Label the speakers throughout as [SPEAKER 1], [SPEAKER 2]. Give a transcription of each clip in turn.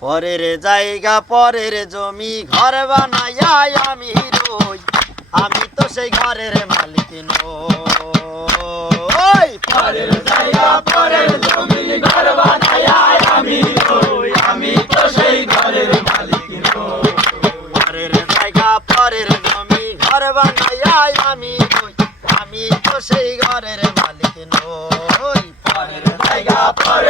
[SPEAKER 1] পরের জায়গা পরের জমি ঘর বানাইয়া আমি রই। আমি তো সেই ঘরের মালিক নই।
[SPEAKER 2] পরের জায়গা পরের জমি ঘর বানায়া আমি রই। আমি তো সেই ঘরের মালিক নই।
[SPEAKER 1] পরের জায়গা পরের জমি ঘর বানাইয়া আমি রই। আমি তো সেই ঘরের মালিক নই।
[SPEAKER 2] পরের জায়গা পরের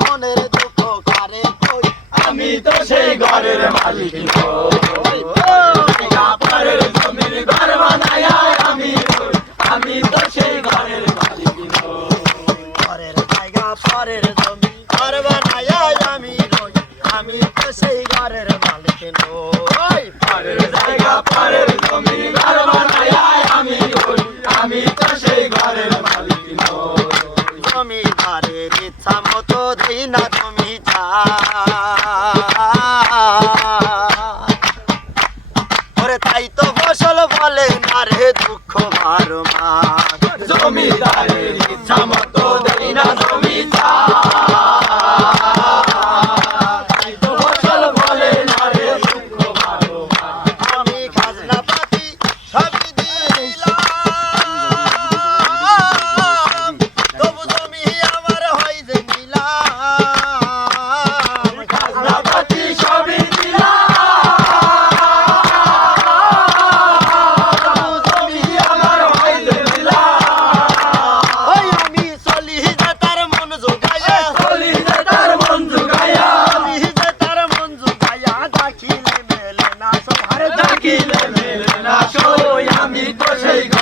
[SPEAKER 1] মনের দুঃখ কারে কই আমি
[SPEAKER 2] তো সেই ঘরের মালিক পরের জমির ঘর বানায়া আমি আমি তো সেই ঘরের মালিক নই
[SPEAKER 1] পরের জায়গা পরের জমি ঘর বানায়া আমি রই আমি তো সেই ঘরের মালিক নই
[SPEAKER 2] পরের জায়গা পরের জমি ঘর বানায়া আমি রই আমি তো সেই ঘরের মালিক নই
[SPEAKER 1] জমিদারের ইচ্ছা মতো দেই না তুমি ওরে তাই তো ফসল বলে না রে দুঃখ বারো মাস
[SPEAKER 2] জমিদারের ইচ্ছা মতো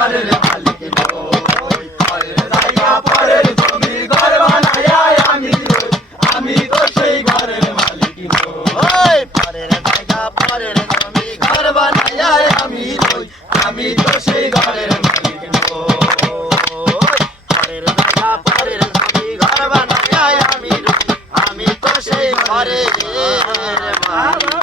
[SPEAKER 2] মালিক নই জায়গা পরের জমি ঘর বানায়া আমি রই আমি তো সেই ঘরের মালিক নই
[SPEAKER 1] পরের জায়গা পরের জমি ঘর বানাইয়া আমি রই
[SPEAKER 2] আমি তো সেই ঘরের মালিক নই
[SPEAKER 1] পরের জায়গা পরের জমি ঘর বানাইয়া আমি আমি তো সেই ঘরের মালিক